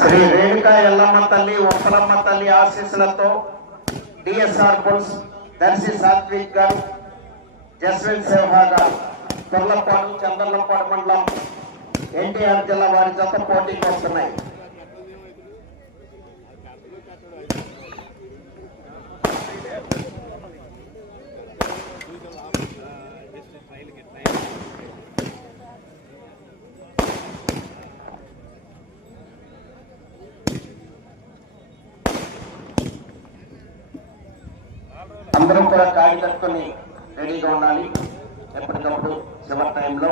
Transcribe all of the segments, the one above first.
శ్రీ రేణుకా ఎల్లమ్మ తల్లి ఒక్కలమ్మ తల్లి ఆశీస్సులతో డిఎస్ఆర్ బుల్స్ దర్శి సాత్విక్ గారు జస్విన్ సేవా గారు తొర్లపాడు చంద్రలపాడు మండలం ఎన్టీఆర్ జిల్లా వారి జత పోటీకి వస్తున్నాయి. కూడా కాగితట్టుకొని రెడీగా ఉండాలి. ఎప్పటికప్పుడు చివరి టైంలో.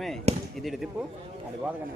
తమ్మే ఇది తిప్పు. అది బాధ కానీ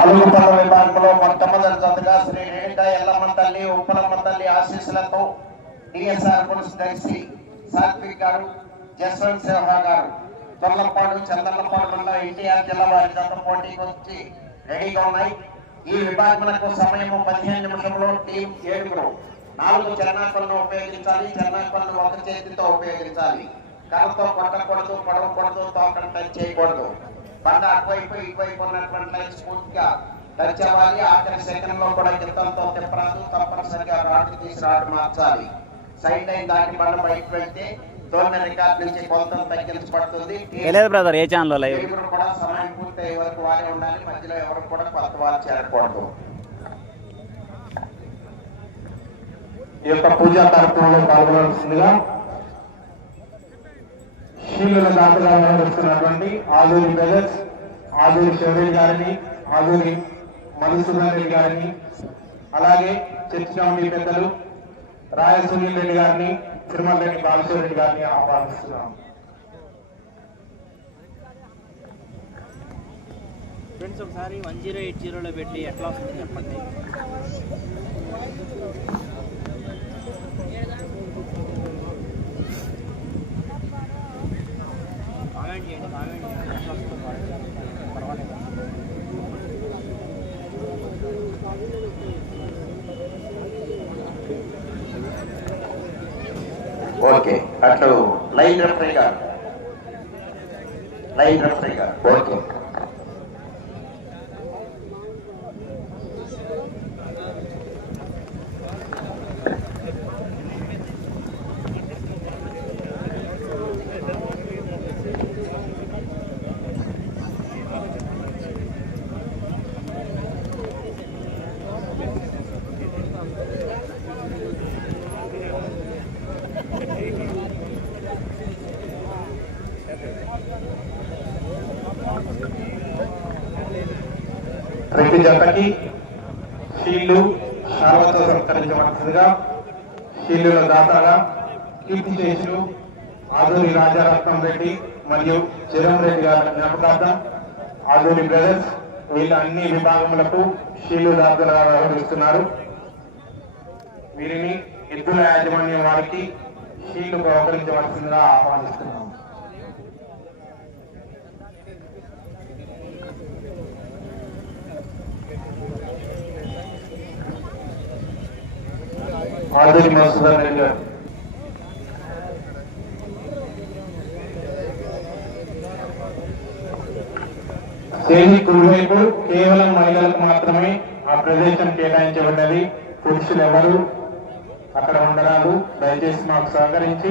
అలుగుపల్ల విభాగంలో మొట్టమొదటి జతగా శ్రీ రేణుకా ఎల్లమ్మ తల్లి ఉప్పలమ్మ తల్లి ఆశీస్సులతో డిఎస్ఆర్ దర్శి సాత్విక్ గారు జస్వంత్ సిన్హా గారు తొల్లపాడు చంద్రలపాడు మండలం ఎన్టీఆర్ జిల్లా వారి జత పోటీకి వచ్చి రెడీగా ఉన్నాయి. ఈ విభాగములకు సమయము పదిహేను నిమిషంలో టీం ఏడుగురు. నాలుగు చరణాకులను ఉపయోగించాలి చరణాకులను ఒక చేతితో ఉపయోగించాలి. కర్రతో కొట్టకూడదు పడవకూడదు తోకను టచ్ చేయకూడదు. బండ అటువైపు ఇటువైపు ఉన్నటువంటి లైన్స్ పూర్తిగా టచ్ అవ్వాలి. ఆఖరి సెకండ్లో కూడా గిత్తంతో తిప్పరాదు తప్పనిసరిగా రాటు తీసి రాటు మార్చాలి. సైడ్ లైన్ దాటి బండ బయటకు వెళ్తే దోన్న రికార్డ్ నుంచి కొంత తగ్గించబడుతుంది. తెలియదు బ్రదర్ ఏ ఛానల్లో లైవ్? కూడా సమయం పూర్తయ్యే వరకు వారే ఉండాలి. మధ్యలో ఎవరు కూడా కొత్త వారు చేరకూడదు. ఈ యొక్క పూజా కార్యక్రమంలో పాల్గొనాల్సిందిగా శీలుల దాతగా వ్యవహరిస్తున్నటువంటి ఆదూరి బ్రదర్స్ ఆదూరి షెవీల్ గారిని ఆదూరి మధుసూదన్ రెడ్డి గారిని అలాగే చర్చ్ పెద్దలు రాయ సునీల్ రెడ్డి గారిని తిరుమల రెడ్డి బాలశ్వర రెడ్డి గారిని ఆహ్వానిస్తున్నాం. ఫ్రెండ్స్ ఒకసారి వన్ జీరో ఎయిట్ జీరోలో పెట్టి ఎట్లా వస్తుంది చెప్పండి. కామెంట్ చేయండి కామెంట్ చేయండి. ఎట్లా వస్తుంది పర్వాలేదు. ఓకే అట్లు లైన్ రెఫరీ గారు లైన్ రెఫరీ గారు ఓకే. ప్రతి జతకి షీల్డ్ షార్వతో సత్కరించవలసిందిగా షీల్డుల దాతగా కీర్తి చేసులు ఆదూరి రాజారత్నం రెడ్డి మరియు చిరం రెడ్డి గారి జ్ఞాపకార్థం ఆదూరి బ్రదర్స్ వీళ్ళ అన్ని విభాగములకు షీల్డ్ దాతలుగా వ్యవహరిస్తున్నారు. వీరిని ఎద్దుల యాజమాన్యం వారికి షీల్డ్ బహుకరించవలసిందిగా ఆహ్వానిస్తున్నారు ఆదూరి మధుసూదన్ రెడ్డి గారు స్టేజి కుడివైపు కేవలం మహిళలకు మాత్రమే ఆ ప్రదేశం కేటాయించబడినది పురుషులు ఎవరు? అక్కడ ఉండరాదు. దయచేసి మాకు సహకరించి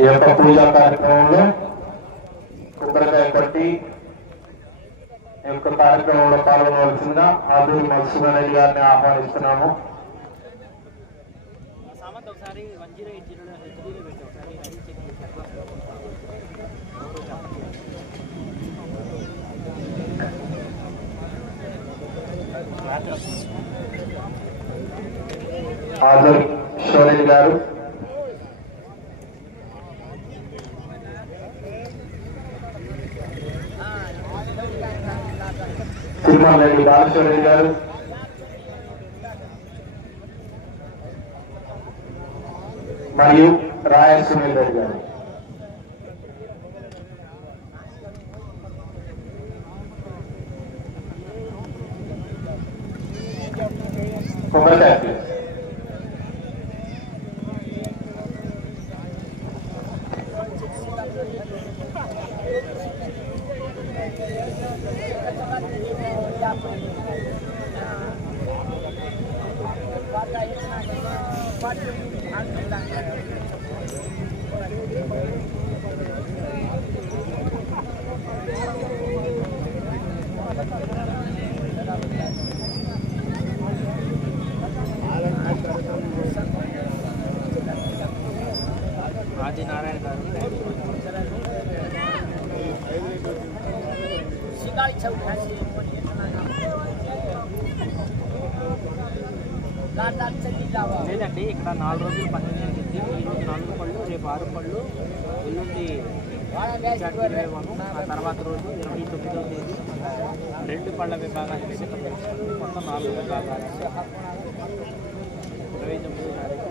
ఈ యొక్క పూజా కార్యక్రమంలో కొబ్బరికాయ పట్టి ఈ యొక్క కార్యక్రమంలో పాల్గొనవలసిందిగా ఆదూరి మధుసూదన్ రెడ్డి గారిని ఆహ్వానిస్తున్నాము. సామంత్ ఒకసారి గారు జీరో ఎయిట్ జీరోలో హెచ్డీలో పెట్టి ఒకసారి రైలు చెక్ చేసి ఎట్లా వస్తుందో చెప్పండి. ఆదూరి శివరెడ్డి గారు తిరుమల రెడ్డి బాలశ్వర గారు. మరియు రాయ సునీల్ రెడ్డి గారు కొబ్బరికాయ ప్లీజ్. ఆదినారాయణ గారు లేదండి ఇక్కడ నాలుగు రోజులు పండుగ జరిగింది ఈ రోజు నాలుగు పళ్ళు రేపు ఆరు పళ్ళు ఎల్లుండి ఆ తర్వాత రోజు ఇరవై తొమ్మిదవ తేదీ రెండు పళ్ళ విభాగాలు వేసి మొత్తం నాలుగు విభాగాలు. ఇరవై తొమ్మిదో తారీఖు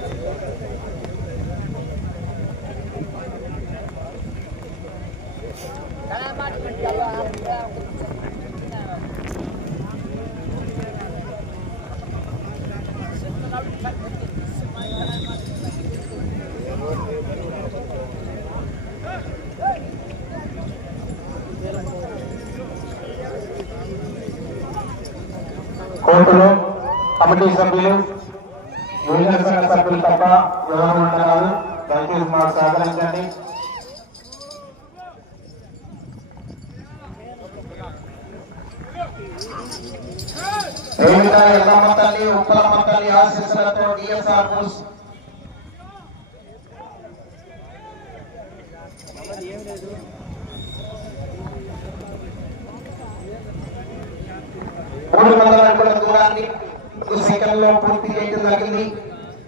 కోర్టులో కమిటీ సభ్యులు యువజన సంఘ సభ్యులు తప్ప ఎవరు ఉండరాదు. దయచేసి మాకు సహకరించండి. రేణుకా ఎల్లమ్మ తల్లి ఉప్పలమ్మ తల్లి ఆశీస్సులతో డిఎస్ఆర్ మూడు వందల సెకండ్లో పూర్తి చేయడం జరిగింది.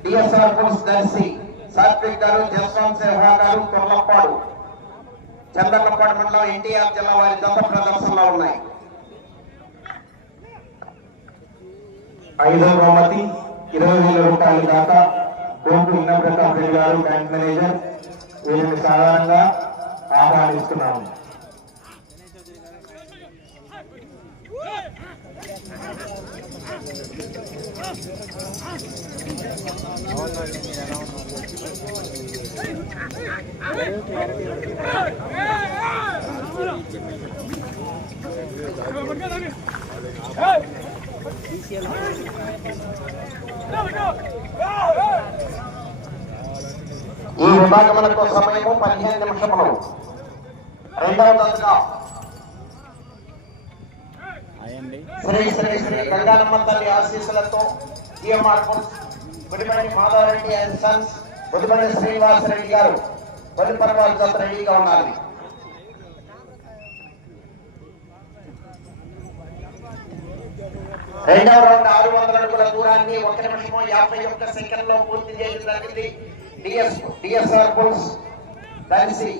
డిఎస్ఆర్ ఫోర్స్ దర్శి సాత్విక్ గారు జస్వాన్ సేవా గారు తొల్లప్పాడు చంద్రకప్పాడు మండలం ఎన్టీఆర్ జిల్లా వారి దత్త ప్రదర్శనలో ఉన్నాయి. ఐదో బహుమతి ఇరవై వేల రూపాయలు దాకా కోర్టు ఇన్నప్రతాప్ రెడ్డి గారు బ్యాంక్ మేనేజర్. వీరిని సాధారణంగా ఆహ్వానిస్తున్నాము బాగున్నాడు మీరు ఎలా ఉన్నారు క్లారిటీ ఈ విభాగములకు సమయము పదిహేను నిమిషములు రెండవ దశగా తల్లి ఆశీస్సులతో GMR Gudibandi Madhavareddy and sons Gudibandi Srinivasareddy గారు జత రెడీగా ఉండాలి రెండవ రౌండ్ ఆరు వందల అడుగుల దూరాన్ని ఒక నిమిషము యాభై ఒక్క సెకండ్లో పూర్తి చేయడం జరిగింది. DS DSR Bulls Darsi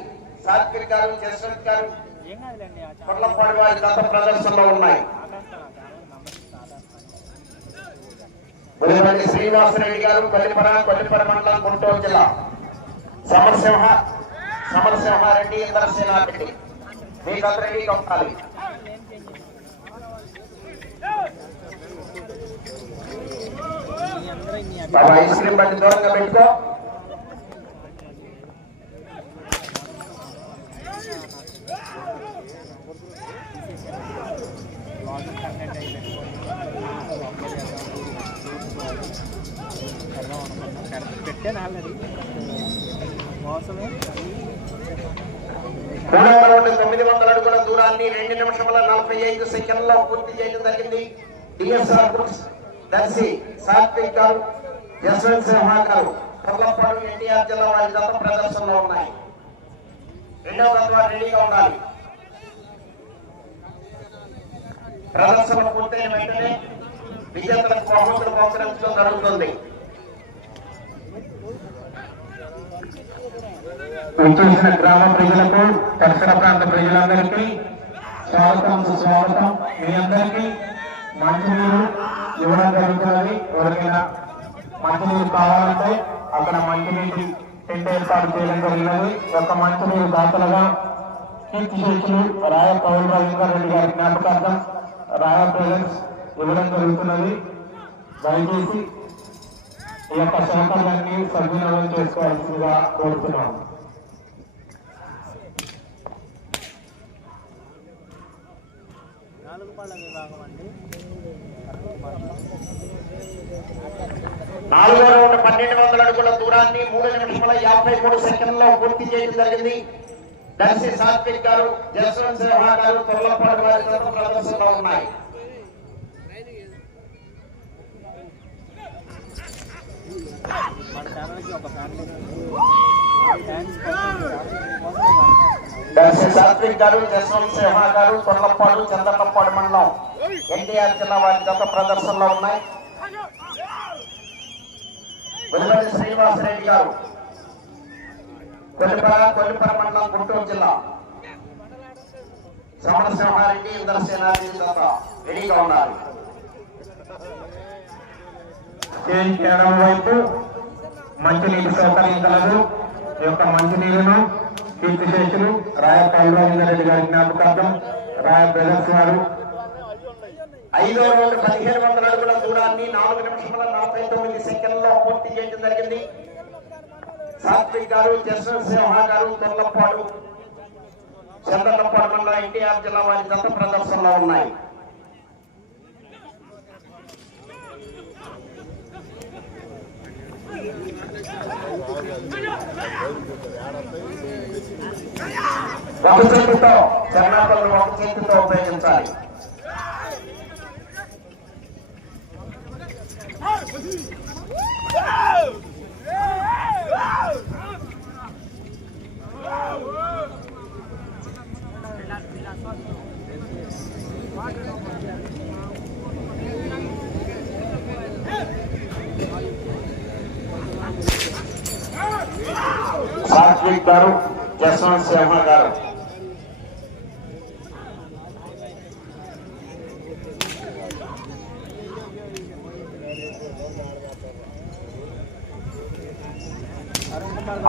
Satvik గారు జస్వంత్ గారు వారి గత ప్రదర్శనలో ఉన్నాయి ఆపేస్తాను ఆ ఛానల్ నంబర్ ఆపేస్తాను ఉదయపల్లి శ్రీనివాసరెడ్డి గారు కొల్లిపర కొల్లిపర మండలం గుంటూరు జిల్లా. సమరసింహ సమరసింహారెడ్డి ఇంద్రసేనారెడ్డి మీకు అందరికీ ఉండాలి బాబా ఐస్ క్రీమ్ బండి దూరంగా పెట్టుకో. తొమ్మిది వందల అడుగుల దూరాన్ని రెండు నిమిషముల నలభై ఐదు సెకండ్లో పూర్తి చేయడం జరిగింది. డిఎస్ఆర్ బుక్స్ దర్శి సాత్విక్ గారు యశ్వంత్ సింహ గారు కొల్లపాడు ఎన్టీఆర్ జిల్లా వారి గత ప్రదర్శనలో ఉన్నాయి. రెండవ గత రెడీగా ఉండాలి. ప్రదర్శన పూర్తయిన వెంటనే విజేతలకు బహుమతులు పంపించడం జరుగుతుంది. విచ్చేసిన గ్రామ ప్రజలకు పరిసర ప్రాంత ప్రజలందరికీ స్వాగతం సుస్వాగతం. మీ అందరికీ మంచినీరు ఇవ్వడం జరుగుతున్నది ఎవరికైనా మంచినీరు కావాలంటే అక్కడ మంచినీటి టెంట్ ఏర్పాటు చేయడం జరిగినది. ఒక మంచినీరు దాతలుగా కీర్తి శేషులు రాయ పౌల్ రవీందర్ రెడ్డి గారి జ్ఞాపకార్థం రాయ ప్రజెన్స్ ఇవ్వడం జరుగుతున్నది. దయచేసి ఈ యొక్క సౌకర్యాన్ని సద్వినియోగం చేసుకోవాల్సిందిగా కోరుతున్నాము నాలుగు రౌండ్ పన్నెండు వందల అడుగుల దూరాన్ని మూడు నిమిషముల యాభై మూడు సెకండ్లో పూర్తి చేయడం జరిగింది. దర్శి సాత్విక్ గారు జస్వంత్ సేవా గారు తొల్లపాడు గత ప్రదర్శనలో ఉన్నాయి. మన ఛానల్కి ఒక ఫ్యామిలీ దర్శి సాత్విక్ గారు జస్వంత్ సింహ గారు తొల్లపాడు చందన్నపాడు మండలం ఎన్టీఆర్ కింద వారి గత ప్రదర్శనలో ఉన్నాయి. వెలువడి శ్రీనివాసరెడ్డి గారు కొలిపర కొలిపర మండలం గుంటూరు జిల్లా. శ్రవణ సింహారెడ్డి ఇంద్రసేనారెడ్డి గత రెడీగా ఉన్నారు. స్టేజ్ వైపు మంచినీటి సౌకర్యం కలదు. ఈ యొక్క మంచినీరును కీర్తిశేషులు రాయ పౌరవేంద్ర గారి జ్ఞాపకార్థం రాయ బ్రదర్స్ వారు. ఐదో రోజు పదిహేను వందల అడుగుల దూరాన్ని నాలుగు నిమిషముల నలభై తొమ్మిది సెకండ్లో పూర్తి చేయడం జరిగింది. సాత్విక్ గారు జస్వంత్ సింహ గారు తొల్లపాడు చంద్రపాడు మండలం ఎన్టీఆర్ జిల్లా వారి దత్త ప్రదర్శనలో ఉన్నాయి. ఒక చేతితో జగన్నాథులు ఒక చేతితో ఉపయోగించాలి సాత్విక్ గారు జస్వంత్ శర్మ గారు.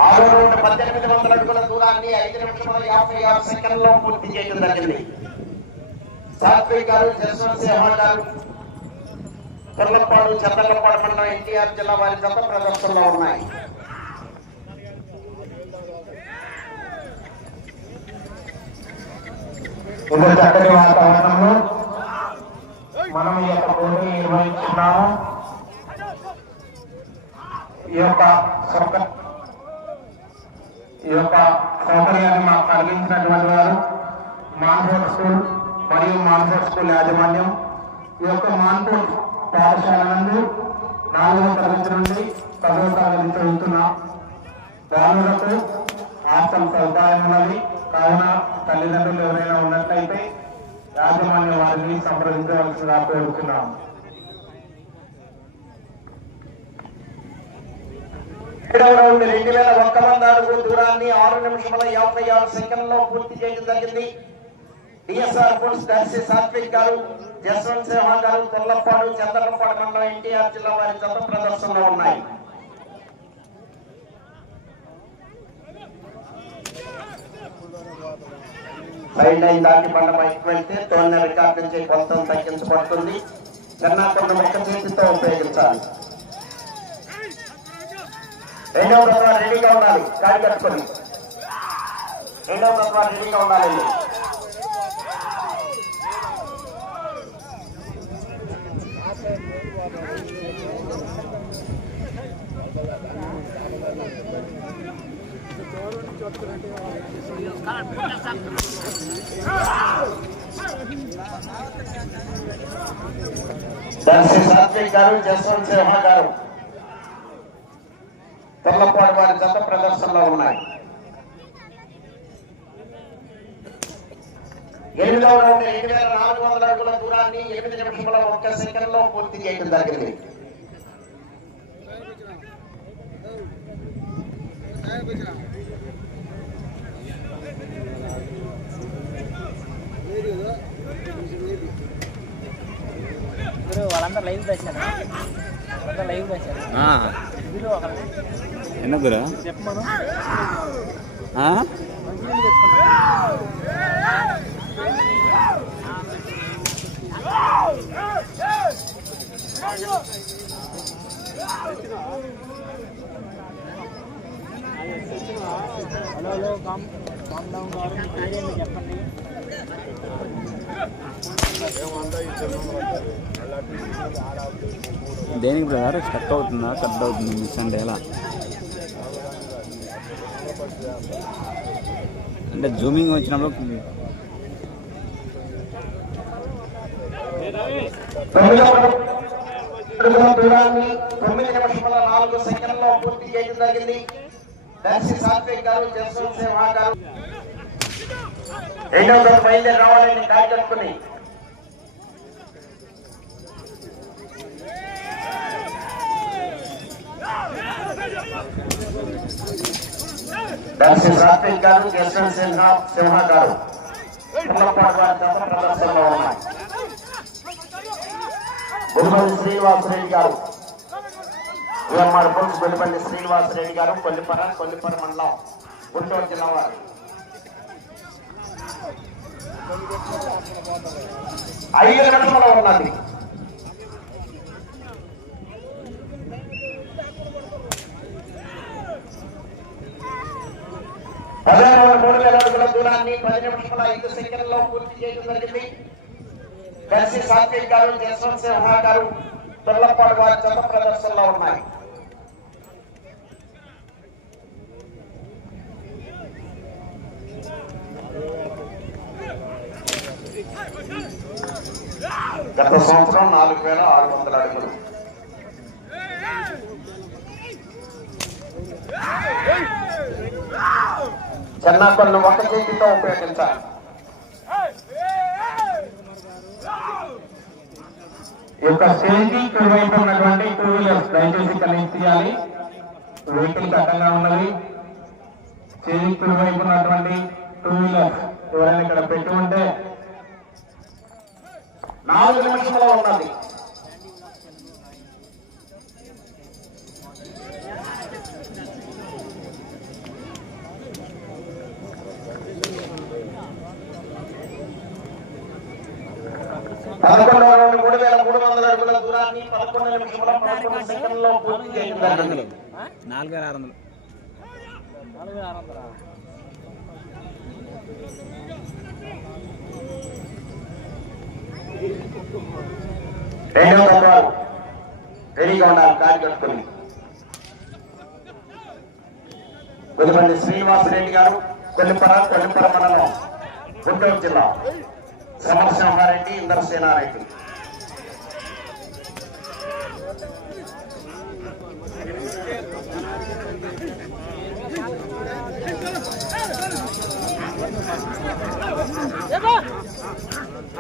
ఆరో రౌండ్ పద్దెనిమిది వందల అడుగుల దూరాన్ని ఐదు నిమిషముల యాభై ఆరు సెకండ్లో పూర్తి చేయడం జరిగింది. సాత్విక్ గారు జస్వంత్ సింహ గారు కొల్లపాడు చంద్రలపాడు మండలం ఎన్టీఆర్ జిల్లా వారి జత ప్రదర్శనలో ఉన్నాయి. ఇంత చక్కటి వాతావరణంలో మనం ఈ యొక్క పోటీ నిర్వహించున్నాము ఈ యొక్క ఈ యొక్క సౌకర్యాన్ని మాకు కలిగించినటువంటి వారు మాన్ఫోర్ట్ స్కూల్ మరియు మాన్ఫోర్ట్ స్కూల్ యాజమాన్యం. ఈ యొక్క మాన్ఫోర్ట్ పాఠశాల నందు నాలుగవ తరగతి నుండి పదవ తరగతి చదువుతున్న బాలులకు ఆర్థిక సదుపాయం ఉన్నది. కావున తల్లిదండ్రులు ఎవరైనా ఉన్నట్లయితే యాజమాన్య వారిని సంప్రదించవలసిందిగా కోరుతున్నాం. ఏడవ రౌండ్ రెండు వేల ఒక్క వంద అడుగు దూరాన్ని ఆరు నిమిషముల యాభై ఆరు సెకండ్లో పూర్తి చేయడం జరిగింది. డిఎస్ఆర్ ఫోర్స్ దర్శి సాత్విక్ గారు జస్వంత్ సింహ గారు తొల్లపాడు చంద్రపాడు మండలం ఎన్టీఆర్ జిల్లా వారి జత ప్రదర్శనలో ఉన్నాయి. సైడ్ లైన్ దాటి మన బయటకు వెళ్తే తోలిన రికార్డు నుంచి కొంతం తగ్గించబడుతుంది. కన్నా కొన్ని ఒక్క చేతితో ఉపయోగించాలి. రెండవ తత్వ రెడీగా ఉండాలి. కాడి కట్టుకొని. రెండవ తత్వ రెడీగా ఉండాలండి దర్శి సాత్విక్ గారు జస్వంత్ సింహ గారు. తెల్లపాడు వారి జత ప్రదర్శనలో ఉన్నాయి. ఎనిమిదవ రౌండ్ ఎనిమిది వేల నాలుగు వందల అడుగుల దూరాన్ని ఎనిమిది నిమిషముల ఒక్క సెకండ్లో పూర్తి చేయడం జరిగింది. ఇప్పుడు మంచినీళ్ళు తెచ్చుకుంటారు hello hello calm calm down చెప్పండి. దేనికి బ్రదర్? స్టక్ అవుతుందా? కట్ అవుతుంది? మిస్ అంటే ఎలా? అంటే జూమింగ్ వచ్చినప్పుడు దూరాన్ని తొమ్మిది నిమిషముల నాలుగు సెకండ్లో పూర్తి చేయడం జరిగింది. దర్శి సాత్విక్ గారు గారు రెండవ దశ బయలుదేరి రావాలని కార్యకర్తని కట్టుకుని దర్శి గారు ఎస్ఎన్ సిన్హా సింహ గారు ప్రదర్శనలో ఉన్నాయి. గురుమల్లి శ్రీనివాసరెడ్డి గారు. విఎంఆర్ పుల్స్ గొల్లిపల్లి శ్రీనివాసరెడ్డి గారు కొల్లిపర కొల్లిపర మండలం గుంటూరు జిల్లా వారు. ఐదు లక్షల ఉన్నది మూడు వేల అడుగుల దూరాన్ని పది నిమిషాల ఐదు సెకండ్లో పూర్తి చేయడం జరిగింది. కలిసి సాత్విక్ గారు జయశ్వంత్ గారు వారి చంద్ర ప్రదర్శనలో ఉన్నాయి. గత సంవత్సరం నాలుగు వేల ఆరు వందల అడుగులు. చెన్నాకొండ ఒక చేతితో ఉపయోగించాలి. ఈ యొక్క సేవింగ్ వైపు ఉన్నటువంటి టూ వీలర్స్ దయచేసి కలిగి తీయాలి వెహికల్ అడ్డంగా ఉన్నది. సేవింగ్ వైపు ఉన్నటువంటి టూ వీలర్స్ ఎవరైనా ఇక్కడ పెట్టి ఉంటే నాలుగు నిమిషంలో ఉన్నది. పదకొండవ నుండి మూడు వేల మూడు వందల అడుగుల దూరాన్ని పదకొండు నిమిషంలో పదకొండు సెకండ్లో పూర్తి చేయడం జరిగింది నాలుగు వేల ఆరు వందలు. నాలుగు వేల ఆరు వందలా? రెండవ తత్వాలు రెడీగా ఉండాలి కాలు కట్టుకుని. వెలుపల్లి శ్రీనివాసరెడ్డి గారు కొల్లింపర కొల్లిపర మండలం గుంటూరు జిల్లా. సమరసింహారెడ్డి ఇంద్రసేనారెడ్డి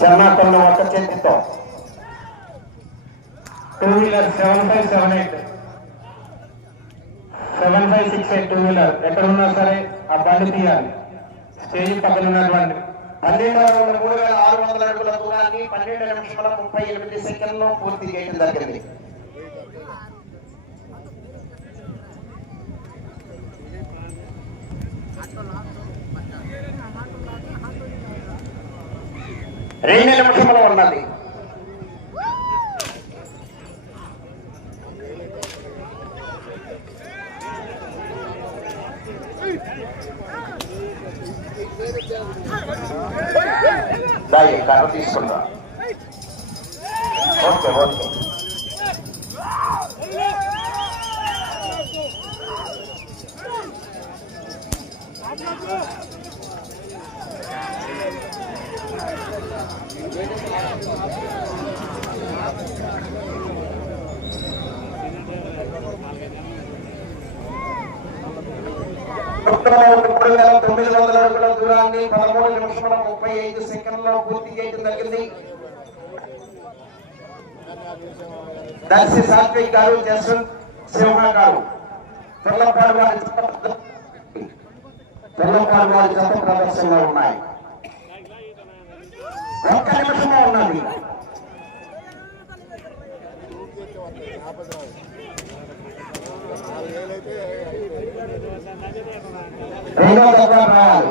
చెన్నాకొండ ఒక చేతితో. Two wheeler seven five seven eight seven five six eight two wheeler ఎక్కడ ఉన్నా సరే ఆ బండి తీయాలి. స్టేజ్ పక్కన ఉన్నటువంటి పన్నెండు వందల మూడు వేల ఆరు వందల అడుగుల దూరాన్ని పన్నెండు నిమిషాల ముప్పై ఎనిమిది సెకండ్లో పూర్తి చేయడం జరిగింది. రెండు నిమిషములు ఉన్నది. దాయి కర్ర తీసుకుందా. Okay okay. మూడు వేల తొమ్మిది వందల అడుగుల దూరాన్ని పదమూడు నిమిషముల ముప్పై ఐదు సెకండ్లో పూర్తి చేయడం జరిగింది దర్శి సాత్విక్ గారు జస్వంత్ సింహ గారు తెల్లపాడు వారి తెల్లపాడు ప్రదర్శనలో ఉన్నాయి. ఒక్క నిమిషంలో ఉన్నది రెండవ దఫా రావాలి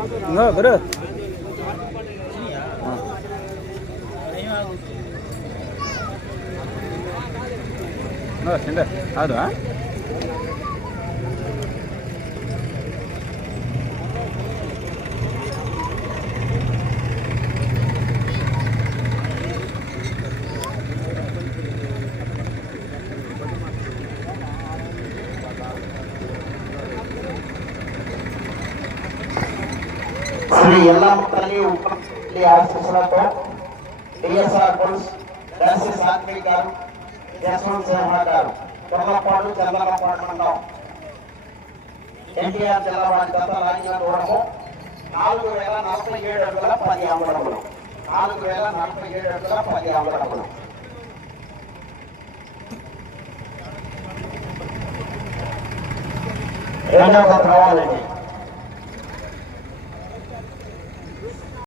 ఇంకో గురు సింగర్ కాదు శ్రీ ఎల్లమ్మ తల్లి ఉపలి ఆశీస్సులతో డిఎస్ఆర్ బుల్స్ దర్శి సాత్విక్ గారు యశ్వంత్ సింహ గారు కొల్లపాడు చంద్రపాడు మండలం ఎన్టీఆర్ జిల్లా వారి గత రాజకీయ దూరము నాలుగు వేల నలభై ఏడు అడుగుల పది అంగుళములు. నాలుగు వేల నలభై ఏడు అడుగుల పది అంగుళములు. రెండవ రావాలండి